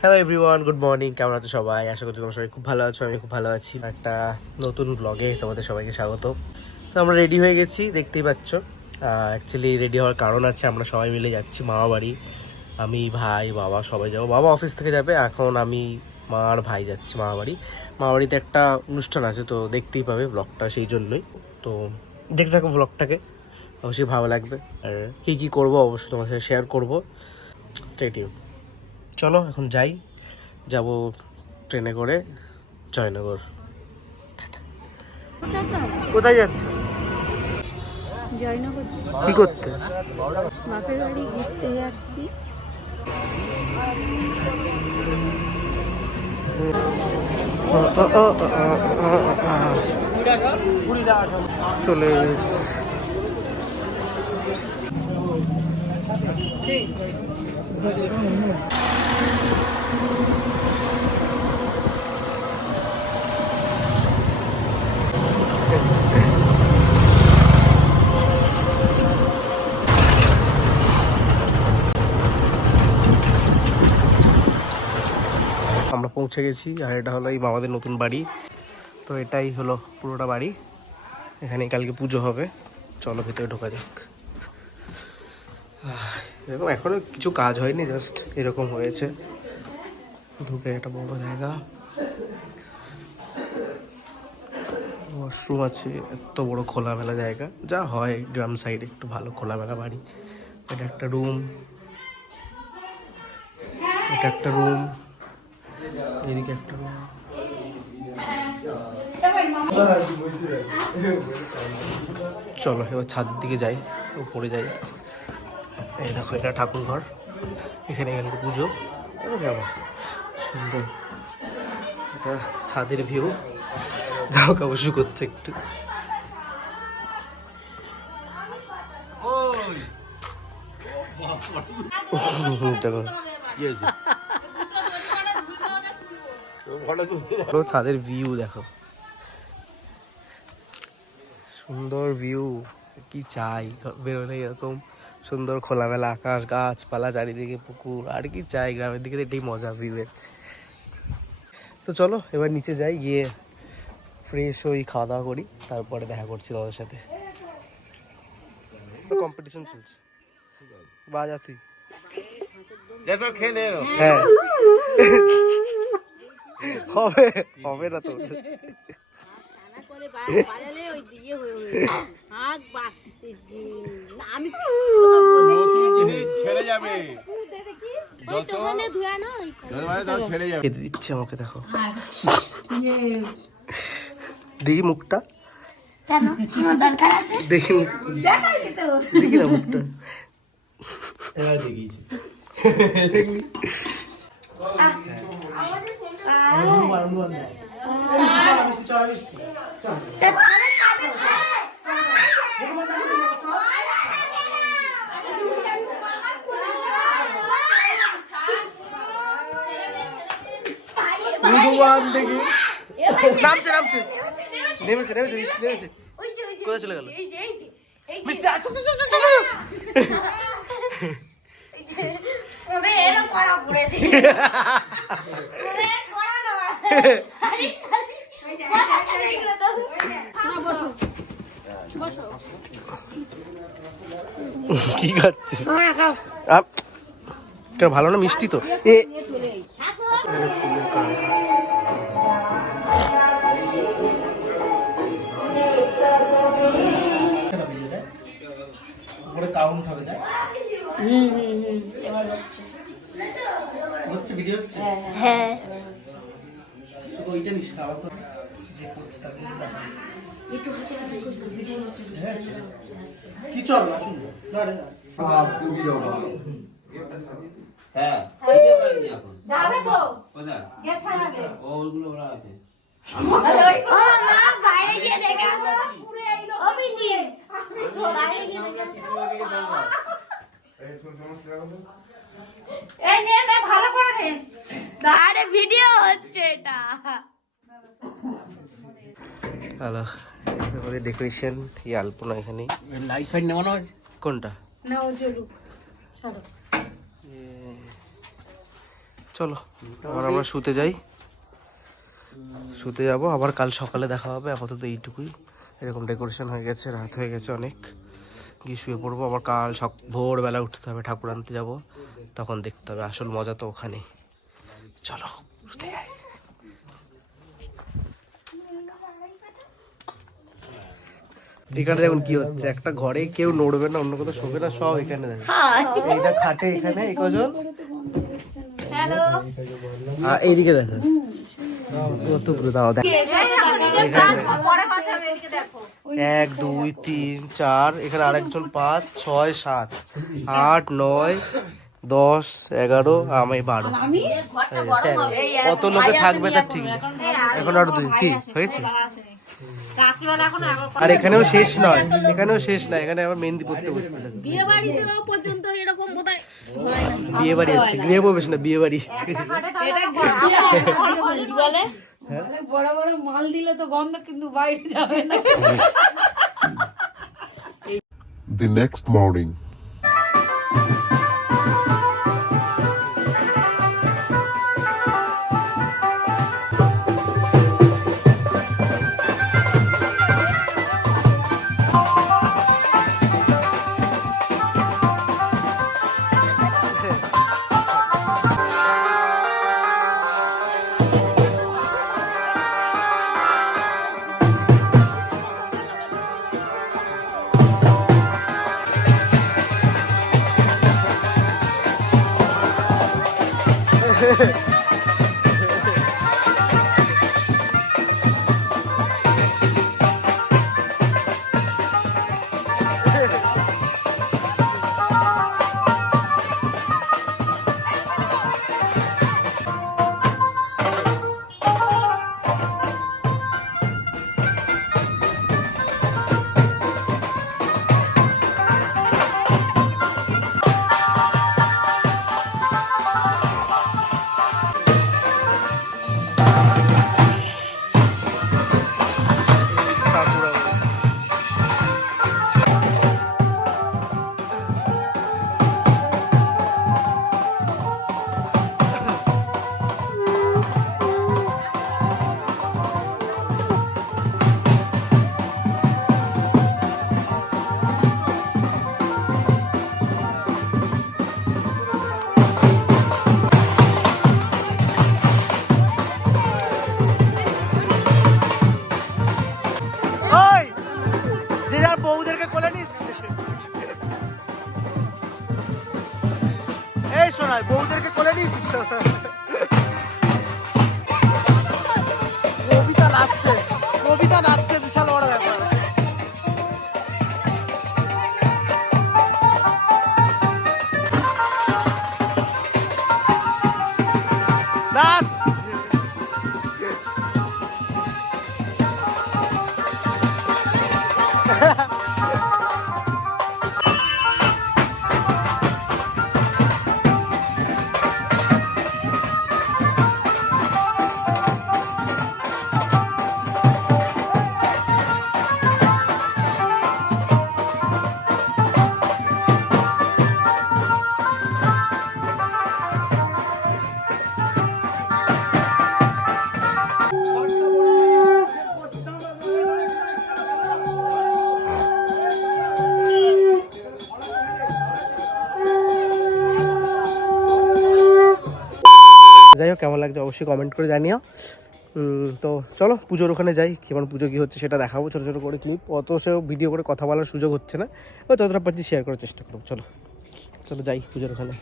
Hello everyone, good morning. কেমন আছো সবাই? আশা করছি তোমরা সবাই খুব ভালো আছো। আমি খুব ভালো আছি। একটা নতুন ব্লগে তোমাদের সবাইকে স্বাগত। তো আমরা রেডি হয়ে গেছি, দেখতেই পাচ্ছ। অ্যাকচুয়ালি রেডি হওয়ার কারণ আছে, আমরা সবাই মিলে যাচ্ছি মামা বাড়ি। আমি, ভাই, বাবা সবাই যাবো। বাবা অফিস থেকে যাবে, এখন আমি, মা আর ভাই যাচ্ছি মামা বাড়ি। মামা বাড়িতে একটা অনুষ্ঠান আছে, তো দেখতেই পাবে ব্লগটা, সেই জন্যই। তো দেখতে থাকো ব্লগটাকে, অবশ্যই ভালো লাগবে। আর কী কী করবো অবশ্যই তোমার সাথে শেয়ার করবো। Stay tune. চলো এখন যাই, যাব ট্রেনে করে জয়নগর। কোথায় যাচ্ছ? জয়নগর। কি করতে? বাপের বাড়ি ঘুরতে যাচ্ছি। চলে আমরা পৌঁছে গেছি। আর এটা হলো এই আমাদের নতুন বাড়ি। তো এটাই হলো পুরোটা বাড়ি। এখানে কালকে পুজো হবে। চলো ভেতরে ঢোকা যাক। এরকম এখনো কিছু কাজ হয়নি, জাস্ট এরকম হয়েছে। ঢুকে একটা বড় জায়গা, ওয়াশরুম আছে, এত বড় খোলামেলা জায়গা, যা হয় গ্রাম সাইডে একটু ভালো খোলামেলা বাড়ি। এটা একটা রুম, এটা একটা রুম, এদিকে একটা রুম। চলো এবার ছাদের দিকে যাই, উপরে যাই। এই দেখো, এটা ঠাকুর ঘর। এখানে পুজো সুন্দর। এটা ছাদের ভিউ, যাও কাবসু করছে একটু। দেখো ছাদের ভিউ, দেখো সুন্দর ভিউ। কি চাই বেরোলে এরকম সুন্দর খোলামেলা আকাশ, গাছপালা চারিদিকে, পুকুর, আর কি চাই গ্রামের দিকে? এটাই মজা ভিউয়ের। তো চলো এবার নিচে যাই, গিয়ে ফ্রেশ হই, খাওয়া দাওয়া করি, তারপরে দেখা করছি তোমাদের সাথে। কম্পিটিশন চলছে, বাজা তুই। হ্যাঁ হবে হবে না তো। খেতে দিচ্ছে আমাকে, দেখো দেখি মুখটা, দেখি দেখি না মুখটা। দেখি নামছে নামছে নেমেছে নেমেছে নেমেছে। কোথায় চলে গেল? কি খাচ্ছিস? ভালো না, মিষ্টি তো। কাউন্ট হবে, তাই? হচ্ছে ভিডিও হচ্ছে। হ্যাঁ, শুধু ওইটা নিস না, আবার যে করছে তাকে দেখা। কি চল না, শুনবো না রে না। হ্যাঁ, যাবে তো কোথায়? গেট ছাড়াবে ওগুলো ওরা আছে। ও মা বাইরে গিয়ে দেখে আসো। পুরো এইলো অফিসে বাইরে গিয়ে দেখে আসো। এই নে নে ভালো করে নে। আরে ভিডিও হচ্ছে এটা। হ্যালো, আমাদের ডেকোরেশন এই আলপনা এখানে। লাইট ফাইট নেওয়ানো আছে কোনটা? না ও চলুক, চলো। চলো আবার আমরা শুতে যাই, শুতে যাব, আবার কাল সকালে দেখা হবে। আপাতত এইটুকুই, এরকম ডেকোরেশন হয়ে গেছে, রাত হয়ে গেছে অনেক, গিয়ে শুয়ে পড়বো। আবার কাল ভোরবেলা উঠতে হবে, ঠাকুর আনতে যাব, তখন দেখতে হবে। আসল মজা তো ওখানে। চলো শুতে যাই। এখানে দেখুন কি হচ্ছে, একটা ঘরে কেউ নড়বে না, অন্য কোথাও শোবে না, সব এখানে দেখুন। এইটা খাটে এখানে, এই কজন, হ্যালো আর এইদিকে দেখো কত পুরো দাও দেখ। এক দুই তিন চার, এখানে আরেকজন 5 6 7 8 9 10 11 আমি 12। কত লোকে থাকবে তার ঠিক নেই। এখন আর দুই কি হয়েছে। আর এখানেও শেষ নয়, এখানেও শেষ নয়, এখানে আবার মেহেন্দি পড়তে বসছে। বিয়ে বাড়িতেও পর্যন্ত এরকম বোধহয় বিয়ে বাড়ি হচ্ছে, গৃহে প্রবেশ না, বিয়ে বাড়ি। বলে বড় বড় মাল দিলে তো গন্ধ কিন্তু বাইরে যাবে না। The next morning. যে যার বউদেরকে কোলে নিস। এই শোনাই, বউদেরকে কোলে নিয়েছিস। কবিতা নাচছে, কবিতা নাচছে, বিশাল বড় ব্যাপার। নাচ। যাই হোক, কেমন লাগছে অবশ্যই কমেন্ট করে জানিও। তো চলো পুজোর ওখানে যাই, কেমন পুজো কী হচ্ছে সেটা দেখাবো, ছোটো ছোটো করে ক্লিপ। অত সেও ভিডিও করে কথা বলার সুযোগ হচ্ছে না, ততটা পারছি শেয়ার করার চেষ্টা করবো। চলো চলো যাই পুজোর ওখানে।